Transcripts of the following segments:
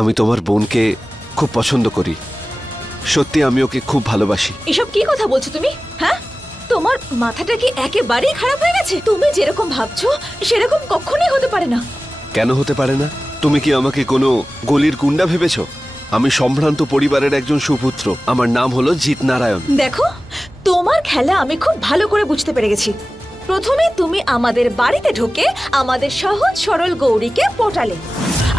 আমি তোমার বোনকে খুব পছন্দ করি, সত্যি আমি ওকে খুব ভালোবাসি। এসব কি কথা বলছো তুমি? হ্যাঁ, তোমার মাথাটা কি একেবারেই খারাপ হয়ে গেছে? তুমি যেরকম ভাবছো সেরকম কখনোই হতে পারে না। কেন হতে পারে না? তুমি কি আমাকে কোনো গলির গুন্ডা ভেবেছো? আমি সম্ভ্রান্ত পরিবারের একজন সুপুত্র। আমার নাম হলো জিৎ নারায়ণ। দেখো, তোমার খেলা আমি খুব ভালো করে বুঝতে পেরে গেছি। প্রথমে তুমি আমাদের বাড়িতে ঢুকে আমাদের সহজ সরল গৌরীকে পটালে,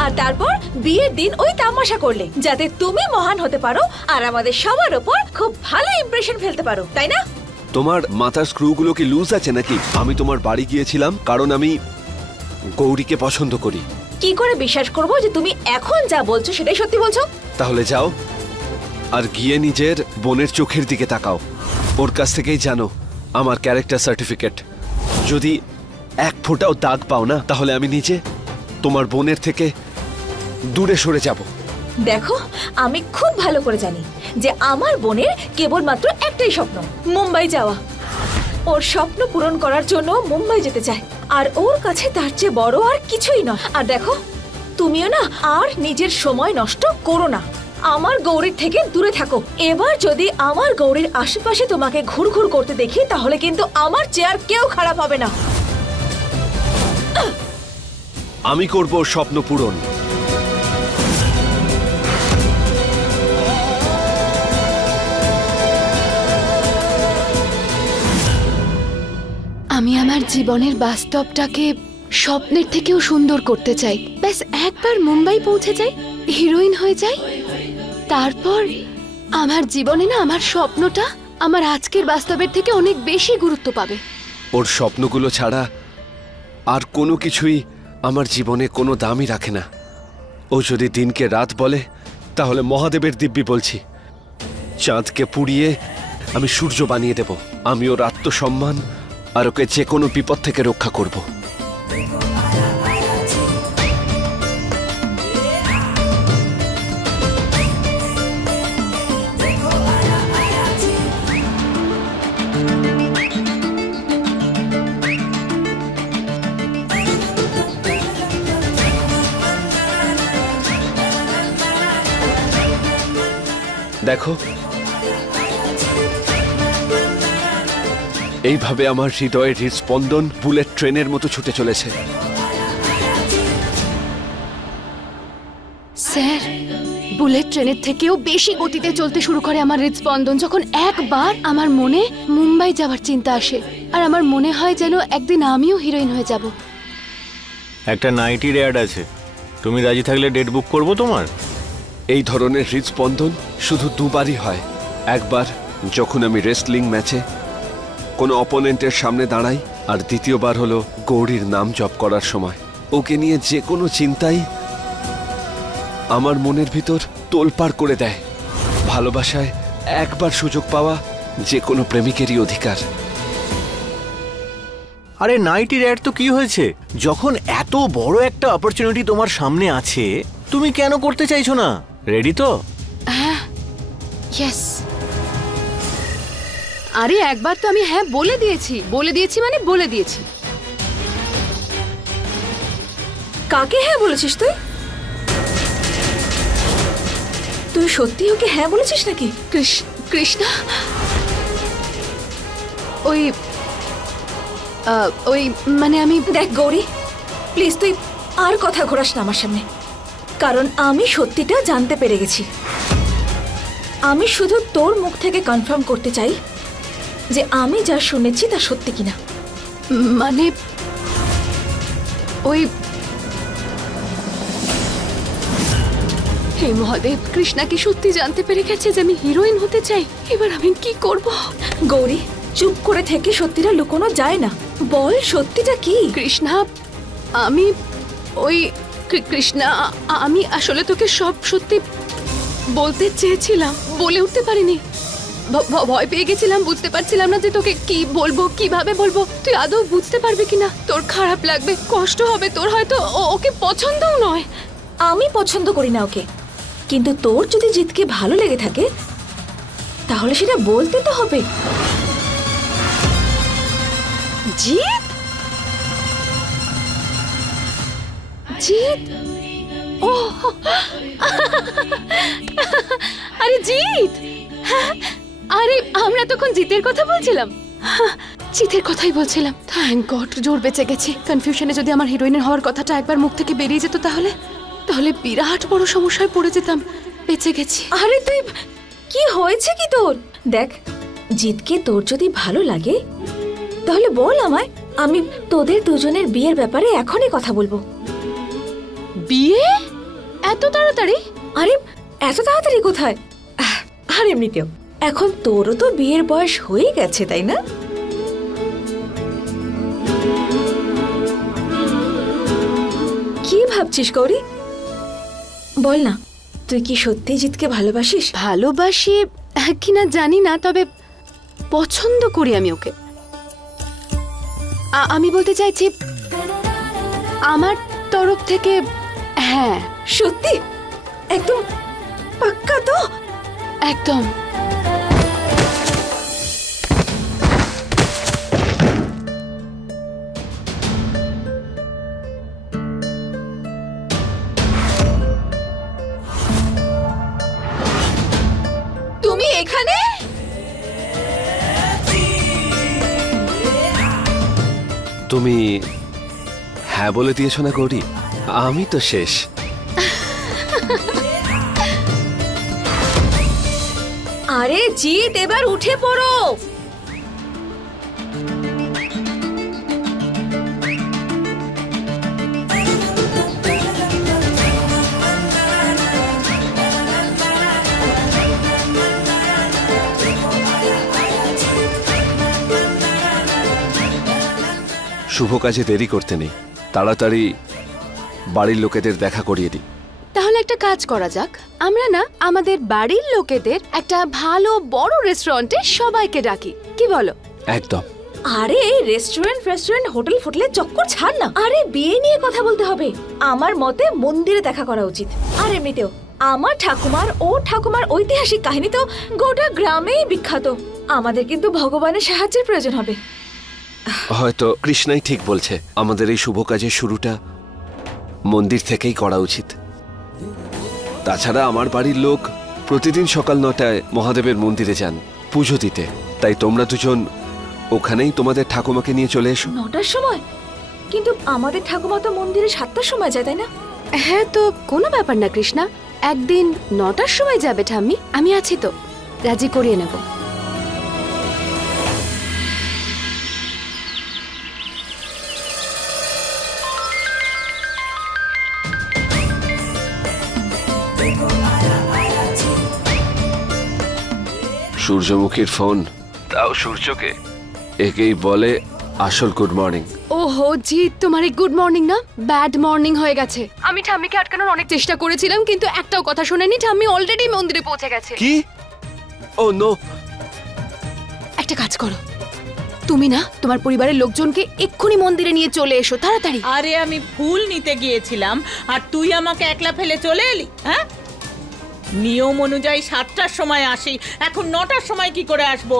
আর তারপর বিয়ের দিন ওই তামাশা করলে যাতে তুমি মহান হতে পারো আর আমাদের সবার উপর খুব ভালো ইমপ্রেশন ফেলতে পারো, তাই না? তোমার মাথার স্ক্রুগুলো কি লুজ আছে নাকি? আমি তোমার বাড়ি গিয়েছিলাম কারণ আমি গৌরীকে পছন্দ করি। কি করে বিশ্বাস করবো যে তুমি এখন যা বলছো সেটাই সত্যি বলছো? তাহলে যাও আর গিয়ে নিজের বোনের চোখের দিকে তাকাও। ওর কাছ থেকেই জানো আমার ক্যারেক্টার সার্টিফিকেট। যদি এক ফোঁটাও দাগ পাও না, তাহলে আমি নিজে তোমার বোনের থেকে দূরে সরে যাব। দেখো, আমি খুব ভালো করে জানি যে আমার বোনের কেবলমাত্র একটাই স্বপ্ন, মুম্বাই যাওয়া। ওর স্বপ্ন পূরণ করার জন্য মুম্বাই যেতে চায়, আর ওর কাছে তার চেয়ে বড় আর কিছুই নয়। আর দেখো, তুমিও না আর নিজের সময় নষ্ট করো না, আমার গৌরীর থেকে দূরে থাকো। এবার যদি আমার গৌরীর আশেপাশে তোমাকে ঘুরঘুর করতে দেখি তাহলে কিন্তু আমার চেয়ার কেউ খারাপ হবে না। আমি করব স্বপ্ন পূরণ। আমি আমার জীবনের বাস্তবটাকে স্বপ্নের থেকেও সুন্দর করতে চাই। ব্যাস একবার মুম্বাই পৌঁছে যাই, হিরোইন হয়ে যাই, তারপর আমার জীবনে না আমার স্বপ্নটা আমার আজকের বাস্তবের থেকে অনেক বেশি গুরুত্ব পাবে। ওর স্বপ্নগুলো ছাড়া আর কোনো কিছুই আমার জীবনে কোনো দামই রাখে না। ও যদি দিনকে রাত বলে তাহলে মহাদেবের দিব্যি বলছি, চাঁদকে পুড়িয়ে আমি সূর্য বানিয়ে দেব। আমি ওর আত্মসম্মান আর ওকে যে কোনো বিপদ থেকে রক্ষা করব। দেখো, এইভাবে আমার হৃদয়ের হৃদস্পন্দন বুলেট ট্রেনের মতো ছুটে চলেছে। স্যার, বুলেট ট্রেনের থেকেও বেশি গতিতে চলতে শুরু করে আমার হৃদস্পন্দন যখন একবার আমার মনে মুম্বাই যাওয়ার চিন্তা আসে, আর আমার মনে হয় যেন একদিন আমিও হিরোইন হয়ে যাব। একটা নাইটির অ্যাড আছে, তুমি রাজি থাকলে ডেট বুক করব তোমার। এই ধরনের হৃদস্পন্দন শুধু দুবারই হয়। একবার যখন আমি রেসলিং ম্যাচে কোনো অপোনেন্টের সামনে দাঁড়াই, আর দ্বিতীয়বার হলো গৌরীর নাম জপ করার সময়। ওকে নিয়ে যে কোনো চিন্তাই আমার মনের ভিতর তোলপাড় করে দেয়। ভালোবাসায় একবার সুযোগ পাওয়া যে কোনো প্রেমিকেরই অধিকার। আরে নাইটির অ্যাড তো কি হয়েছে? যখন এত বড় একটা অপরচুনিটি তোমার সামনে আছে, তুমি কেন করতে চাইছো না? রেডি তো? হ্যাঁ, ইয়েস। আরে একবার তো আমি হ্যাঁ বলে দিয়েছি মানে বলে দিয়েছি। কাকে হ্যাঁ বলেছিস তুই? তুই সত্যি ওকে হ্যাঁ বলেছিস নাকি? কৃষ্ণা, ওই মানে আমি। দেখ গৌরী, প্লিজ তুই আর কথা ঘোরাস না আমার সামনে, কারণ আমি সত্যিটা জানতে পেরে গেছি। আমি শুধু তোর মুখ থেকে কনফার্ম করতে চাই যে আমি যা শুনেছি তা সত্যি কিনা। মানে ওই হে মহাদেব, কৃষ্ণা কি সত্যি জানতে পেরে গেছে যে আমি হিরোইন হতে চাই? এবার আমি কি করব? গৌরী, চুপ করে থেকে সত্যিটা লুকোনো যায় না, বল সত্যিটা কি? কৃষ্ণা, আমি ওই কৃষ্ণা, আমি আসলে তোকে সব সত্যি বলতে চেয়েছিলাম, বলে উঠতে পারিনি। ভয় পেয়ে গেছিলাম, বুঝতে পারছিলাম না যে তোকে কি বলবো, কিভাবে বলবো। তুই আদৌ বুঝতে পারবে কিনা, তোর খারাপ লাগবে, কষ্ট হবে তোর, হয়তো ওকে পছন্দও নয়। আমি পছন্দ করি না ওকে, কিন্তু তোর যদি জিতকে ভালো লেগে থাকে তাহলে সেটা বলতে তো হবে। জিৎ? জিৎ? আরে জিৎ, আরে আমরা তখন জিতের কথা বলছিলাম। জিতের কথাই বলছিলাম। থ্যাংক গড, জোর বেঁচে গেছি। কনফিউশনে যদি আমার হিরোইনের হওয়ার কথাটা একবার মুখ থেকে বেরিয়ে যেত তাহলে তাহলে বিরাট বড় সমস্যায় পড়ে যেতাম। বেঁচে গেছি। আরে তুই কি হয়েছে কি তোর? দেখ, জিতকে তোর যদি ভালো লাগে তাহলে বল আমায়, আমি তোদের দুজনের বিয়ের ব্যাপারে এখনই কথা বলবো। বিয়ে এত তাড়াতাড়ি? আরে এত তাড়াতাড়ি কোথায়? আর এমনিতেও এখন তোরও তো বিয়ের বয়স হয়ে গেছে, তাই না? কি ভাবছিস গৌরী? বল না, তুই কি সত্যি জিতকে ভালোবাসিস? ভালোবাসি কিনা জানি না, তবে পছন্দ করি আমি ওকে। আমি বলতে চাইছি আমার তরফ থেকে হ্যাঁ। সত্যি? একদম পাক্কা তো? একদম। তুমি এখানে? তুমি হ্যাঁ বলে দিয়েছো না গৌরী? আমি তো শেষ। আরে জিৎ, এবার উঠে পড়ো। শুভ কাজে দেরি করতে নেই, তাড়াতাড়ি বাড়ির লোকেদের দেখা করিয়ে দিই। তাহলে একটা কাজ করা যাক, আমরা না আমাদের বাড়ির লোকেদের একটা ভালো বড় রেস্টুরেন্টে সবাইকে ডাকি, কি বলো? একদম। আরে রেস্টুরেন্ট হোটেল ফোটেলের চক্কর ছাড় না। আরে বিয়ে নিয়ে কথা বলতে হবে। আমার মতে মন্দিরে দেখা করা উচিত। আর এমনিতেও আমার ঠাকুমার ও ঠাকুমার ঐতিহাসিক কাহিনী তো গোটা গ্রামেই বিখ্যাত। আমাদের কিন্তু ভগবানের সাহায্যের প্রয়োজন হবে। হয়তো কৃষ্ণাই ঠিক বলছে, আমাদের এই শুভ কাজের শুরুটা মন্দির থেকেই করা উচিত। তাছাড়া আমার বাড়ির লোক প্রতিদিন সকাল 9টায় মহাদেবের মন্দিরে যান পুজো দিতে, তাই তোমরা দুজন ওখানেই তোমাদের ঠাকুমাকে নিয়ে চলে এসো। 9টার সময়? কিন্তু আমাদের ঠাকুমা তো মন্দিরে 7টার সময় যায়, তাই না? হ্যাঁ, তো কোনো ব্যাপার না কৃষ্ণা, একদিন 9টার সময় যাবে ঠাম্মি, আমি আছি তো, রাজি করিয়ে নেব। সূর্যমুখীর ফোন, তাও সূর্যকে। একেই বলে আসল গুড মর্নিং। ওহো জিৎ, তোমার এই গুড মর্নিং না ব্যাড মর্নিং হয়ে গেছে। আমি ঠাম্মিকে আটকানোর অনেক চেষ্টা করেছিলাম, কিন্তু একটাও কথা শোনেনি। ঠাম্মি অলরেডি মন্দিরে পৌঁছে গেছে। কি? ও নো। একটা কাজ করো, তুমি না তোমার পরিবারের লোকজনকে এক্ষুনি মন্দিরে নিয়ে চলে এসো, তাড়াতাড়ি। আরে আমি ফুল নিতে গিয়েছিলাম আর তুই আমাকে একলা ফেলে চলে এলি? হ্যাঁ, নিয়ম অনুযায়ী 7টার সময় আসি, এখন 9টার সময় কি করে আসবো?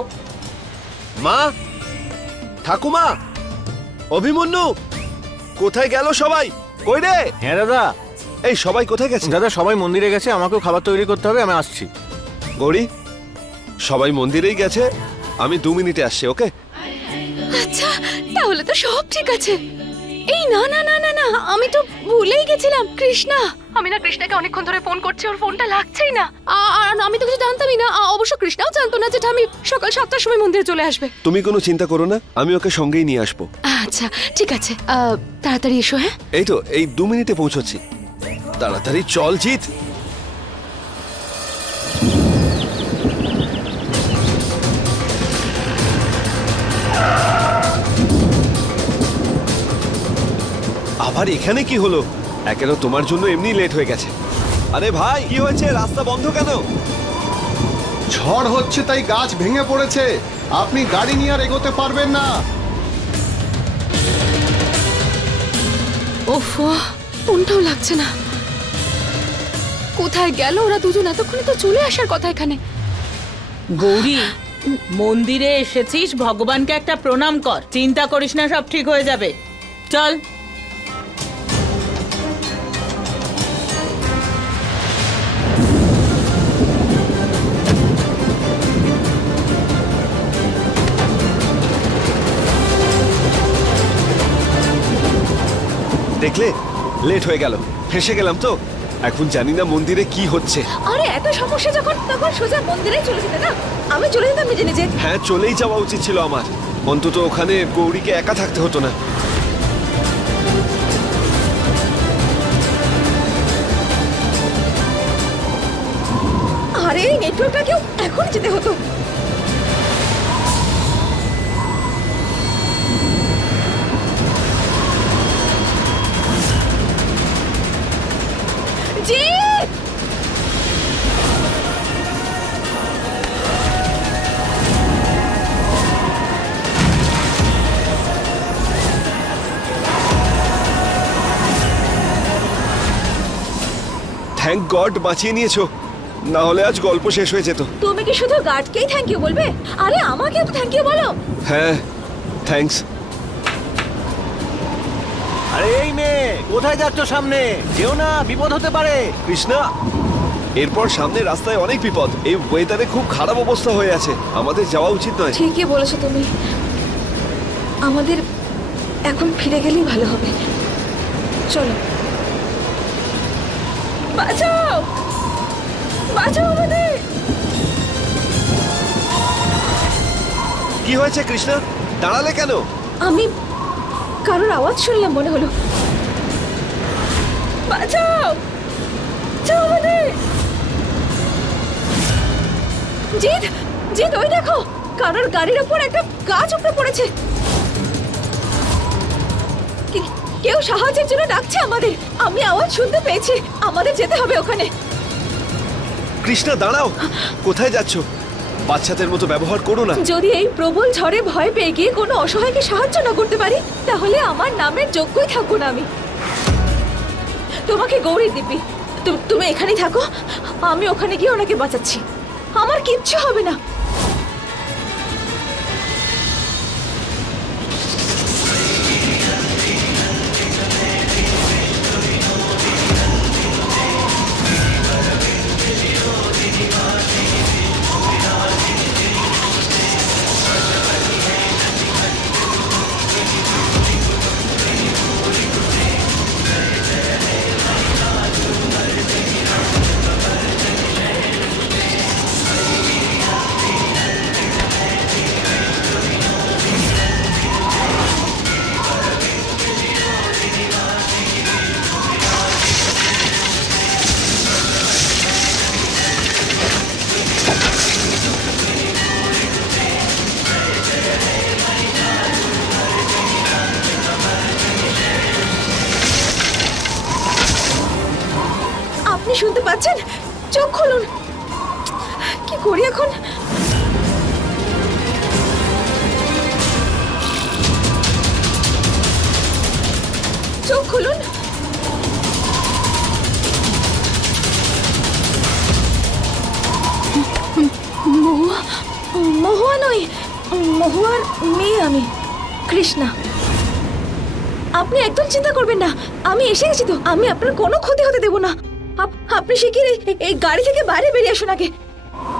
মা, ঠাকুমা, অভিমন্যু, কোথায় গেল সবাই? কই রে? হ্যাঁ দাদা। এই সবাই কোথায় গেছে? দাদা সবাই মন্দিরে গেছে, আমাকেও খাবার তৈরি করতে হবে, আমি আসছি। গৌরী, সবাই মন্দিরেই গেছে, আমি 2 মিনিটে আসছি, ওকে? আচ্ছা, তাহলে তো সব ঠিক আছে। এই না না না না না, আমি তো ভুলেই গেছিলাম। কৃষ্ণা, আমি না কৃষ্ণাকে অনেকক্ষণ ধরে ফোন করছি, ওর ফোনটা লাগছেই না। আর আমি তো কিছু জানতামই না। অবশ্য কৃষ্ণাও জানতো না যে ঠাম্মি সকাল 7টার সময় মন্দিরে চলে আসবে। তুমি কোনো চিন্তা করো না, আমি ওকে সঙ্গেই নিয়ে আসবো। আচ্ছা ঠিক আছে, তাড়াতাড়ি এসো। হ্যাঁ, এই তো, এই 2 মিনিটে পৌঁছচ্ছি। তাড়াতাড়ি চল জিৎ। আবার এখানে কি হলো? একেরও তোমার জন্য এমনি লেট হয়ে গেছে। আরে ভাই, কি হয়েছে? রাস্তা বন্ধ কেন? ঝড় হচ্ছে তাই গাছ ভেঙে পড়েছে, আপনি গাড়ি নিয়ে আর এগোতে পারবেন না। ওফ, ফোনটাও লাগছে না। কোথায় গেল ওরা দুজন? এতক্ষণে তো চলে আসার কথা এখানে। গৌরী, মন্দিরে এসেছিস, ভগবানকে একটা প্রণাম কর। চিন্তা করিস না, সব ঠিক হয়ে যাবে। চল। দেখলে লেট হয়ে গেল, ফেসে গেলাম তো। এখন জানি না মন্দিরে কি হচ্ছে। আরে এত সমস্যা যখন, তখন সোজা মন্দিরে চলে যেতে না, আমি চলে যেতাম নিজে নিজে। হ্যাঁ, চলেই যাওয়া উচিত ছিল আমার। অন্তত ওখানে গৌরীকে একা থাকতে হতো না। আরে এই নেটওয়ার্কটাকেও এখন যেতে হতো। জিৎ! থ্যাংক গড বাঁচিয়ে নিয়েছো, না হলে আজ গল্প শেষ হয়ে যেত। তুমি কি শুধু গার্ডকেই থ্যাংক ইউ বলবে? আরে আমাকেও তো থ্যাংক ইউ বলো। হ্যাঁ, থ্যাঙ্কস। আরে এই মেয়ে, কোথায় যাচ্ছ? সামনে যেও না, বিপদ হতে পারে। কৃষ্ণা, এরপর সামনে রাস্তায় অনেক বিপদ। এই ওয়েদারে খুব খারাপ অবস্থা হয়ে আছে, আমাদের যাওয়া উচিত নয়। ঠিকই বলেছো তুমি, আমাদের এখন ফিরে গেলেই ভালো হবে। চলো। বাঁচাও, বাঁচাও আমাদের। কি হয়েছে কৃষ্ণা, দাঁড়ালে কেন? আমি কারোর আওয়াজ শুনলাম মনে হলো। বাঁচাও, বাঁচাও আমাদের। জিৎ, জিৎ, ওই দেখো, কারোর গাড়ির উপর একটা গাছ উপড়ে পড়েছে। কেউ সাহায্যের জন্য ডাকছে আমাদের। আমি আওয়াজ শুনতে পেয়েছি, আমাদের যেতে হবে ওখানে। কৃষ্ণা দাঁড়াও, কোথায় যাচ্ছ? বাচ্চাদের মতো ব্যবহার করো না। যদি এই প্রবল ঝড়ে ভয় পেয়ে গিয়ে কোনো অসহায়কে সাহায্য না করতে পারি, তাহলে আমার নামের যোগ্যই থাকবো না আমি। তোমাকে গৌরী দিব্যি, তুমি এখানেই থাকো, আমি ওখানে গিয়ে ওনাকে বাঁচাচ্ছি। আমার কিচ্ছু হবে না। আপনি শুনতে পাচ্ছেন? চোখ খুলুন। কি করি এখন? চোখ খুলুন। মহুয়া নই, মহুয়ার মেয়ে আমি, কৃষ্ণা। আপনি একদম চিন্তা করবেন না, আমি এসে গেছি তো। আমি আপনার কোনো ক্ষতি হতে দেব না। আপনি শিগগির এই গাড়ি থেকে বাইরে বেরিয়ে আসুন আগে।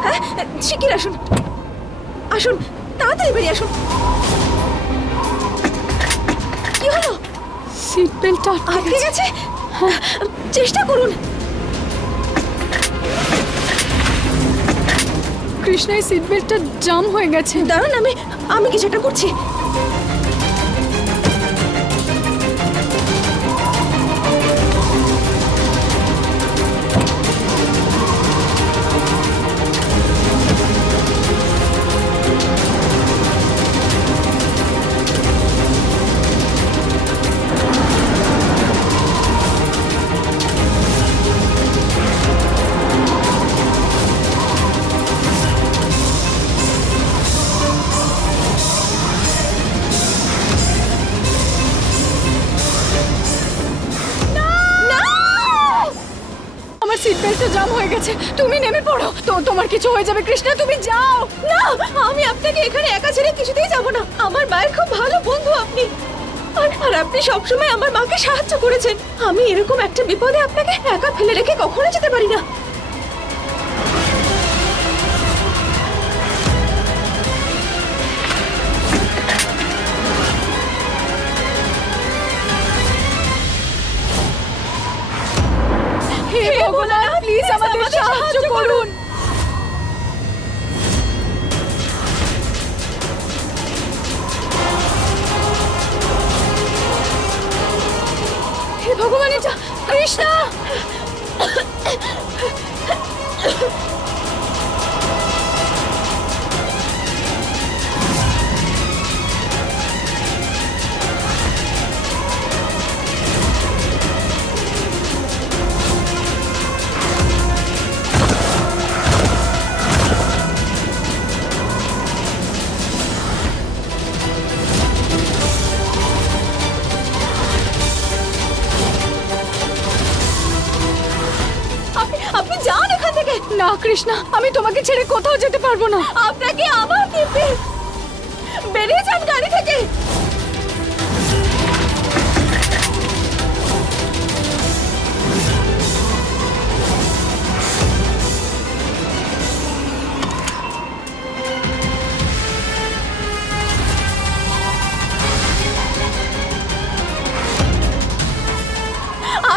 হ্যাঁ, শিগগির আসুন, আসুন, তাড়াতাড়ি বেরিয়ে আসুন। কি হলো? সিট বেল্ট আটকে গেছে? চেষ্টা করুন। কৃষ্ণার সিট বেল্টটা জাম হয়ে গেছে। দাঁড়ান, আমি কিছু একটা করছি। সিট বেল্টটা জাম হয়ে গেছে, তুমি নেমে পড়ো। তো তোমার কিছু হয়ে যাবে কৃষ্ণা, তুমি যাও। না, আমি আপনাকে এখানে একা ছেড়ে কিছুতেই যাব না। আমার মায়ের খুব ভালো বন্ধু আপনি, আর আপনি সবসময় আমার মাকে সাহায্য করেছেন। আমি এরকম একটা বিপদে আপনাকে একা ফেলে রেখে কখনো যেতে পারি না। সাহায্য করুন। হে ভগবান, এটা কৃষ্ণা! আপনি যান এখান থেকে। না কৃষ্ণা, আমি তোমাকে ছেড়ে কোথাও যেতে পারবো না। আপনাকে আবার দিব্যি বেরিয়ে যান গাড়ি থেকে।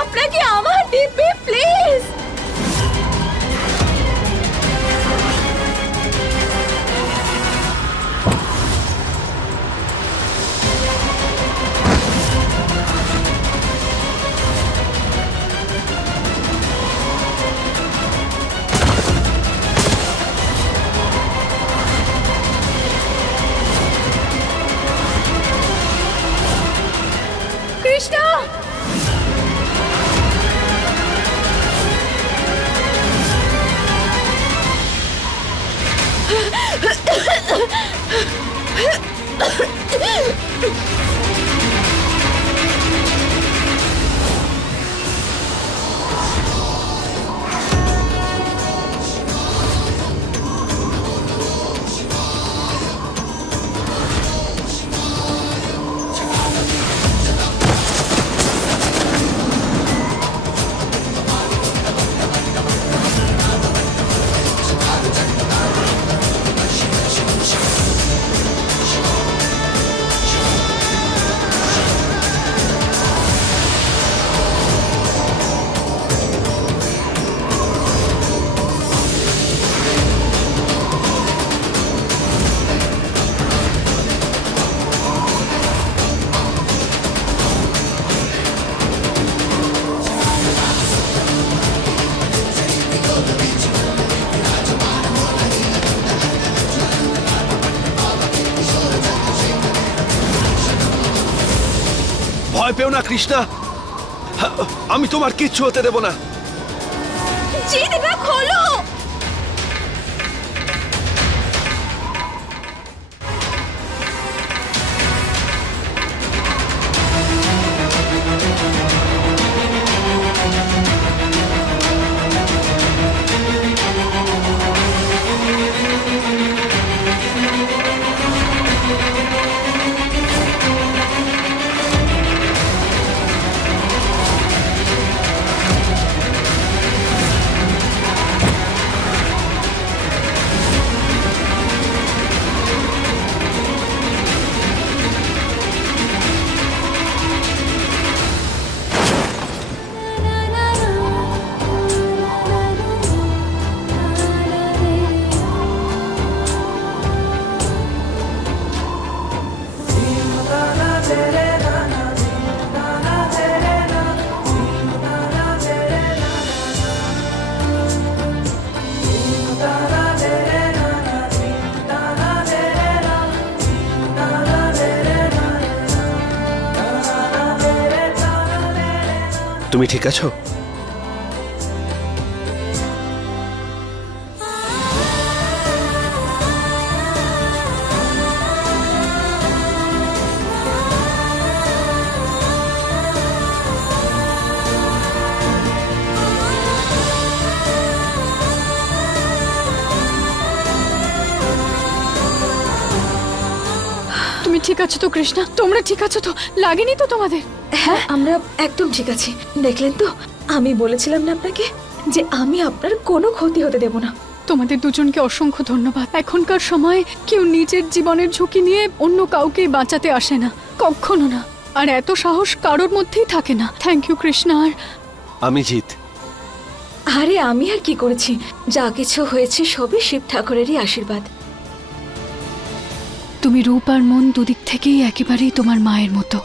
আপনাকে আমার দিব্যি প্লিজ। কৃষ্ণা! ভয় পেও না কৃষ্ণা, আমি তোমার কিচ্ছু হতে দেব না। জি দিব্যা, খোলো। তুমি ঠিক আছো? তুমি ঠিক আছো তো কৃষ্ণা? তোমরা ঠিক আছো তো? লাগেনি তো তোমাদের? হ্যাঁ, আমরা একদম ঠিক আছি। দেখলেন তো, আমি বলেছিলাম না আপনাকে যে আমি আপনার কোনো ক্ষতি হতে দেব না। তোমাদের দুজনকে অসংখ্য ধন্যবাদ। এখনকার সময় কেউ নিজের জীবনের ঝুঁকি নিয়ে অন্য কাউকে বাঁচাতে আসে না, কখনো না। আর এত সাহস কারোর মধ্যেই থাকে না। Thank you Krishna. আর আমি জিত, আরে আমি আর কি করেছি, যা কিছু হয়েছে সবই শিব ঠাকুরেরই আশীর্বাদ। তুমি রূপ আর মন দুদিক থেকেই একেবারেই তোমার মায়ের মতো।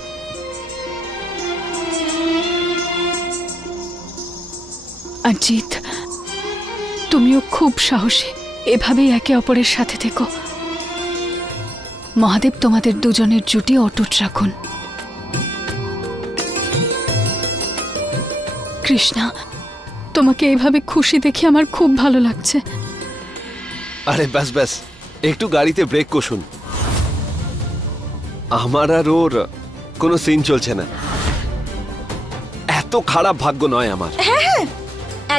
আর জিৎ, তুমিও খুব সাহসী, এভাবেই একে অপরের সাথে থেকো। মহাদেব তোমাদের দুজনের জুটি অটুট রাখুন। কৃষ্ণা, তোমাকে এইভাবে খুশি দেখে আমার খুব ভালো লাগছে। আরে ব্যাস ব্যাস, একটু গাড়িতে ব্রেক কষুন। আমার আর ওর কোনো সিন চলছে না। এত খারাপ ভাগ্য নয় আমার।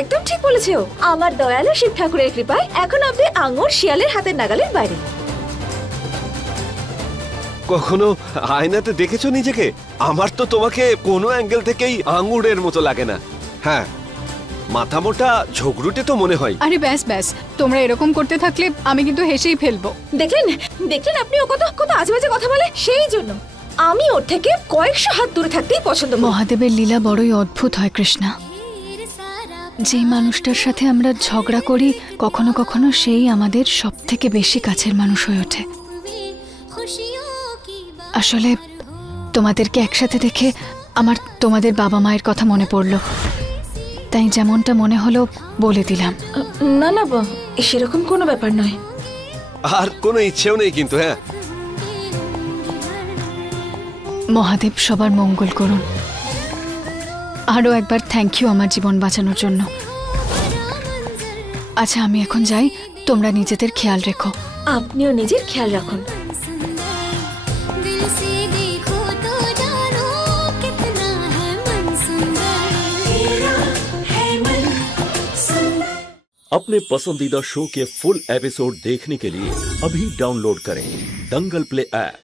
একদম ঠিক বলেছে ও। আমার দয়ালু শিব ঠাকুরের কৃপায় এখন আপনি আঙুর শিয়ালের হাতের নাগালের বাইরে। কখনো আয়নাতে দেখেছো নিজেকে? আমার তো তোমাকে কোনো অ্যাঙ্গেল থেকেই আঙুরের মতো লাগে না। হ্যাঁ, মাথা মোটা ঝগড়ুটে তো মনে হয়। আরে ব্যাস ব্যাস, তোমরা এরকম করতে থাকলে আমি কিন্তু হেসেই ফেলবো। দেখলেন দেখলেন আপনি ও কত কত আজেবাজে কথা বলে। সেই জন্য আমি ওর থেকে কয়েকশো হাত দূরে থাকতেই পছন্দ করি। মহাদেবের লীলা বড়ই অদ্ভুত হয় কৃষ্ণা। যে মানুষটার সাথে আমরা ঝগড়া করি, কখনো কখনো সেই আমাদের সব থেকে বেশি কাছের মানুষ হয়ে ওঠে। আসলে তোমাদেরকে একসাথে দেখে আমার তোমাদের বাবা মায়ের কথা মনে পড়লো, তাই যেমনটা মনে হলো বলে দিলাম। না না, সেরকম কোনো ব্যাপার নয়। আর কোনো ইচ্ছেও নেই কিন্তু। হ্যাঁ, মহাদেব সবার মঙ্গল করুন। আরও একবার থ্যাংক ইউ আমার জীবন বাঁচানোর জন্য। আচ্ছা, আমি এখন যাই, তোমরা নিজেদের খেয়াল রেখো। আপনিও নিজের খেয়াল রাখুন। अपने पसंदीदा शो के फुल एपिसोड देखने के लिए अभी डाउनलोड करें दंगल प्ले ऐप।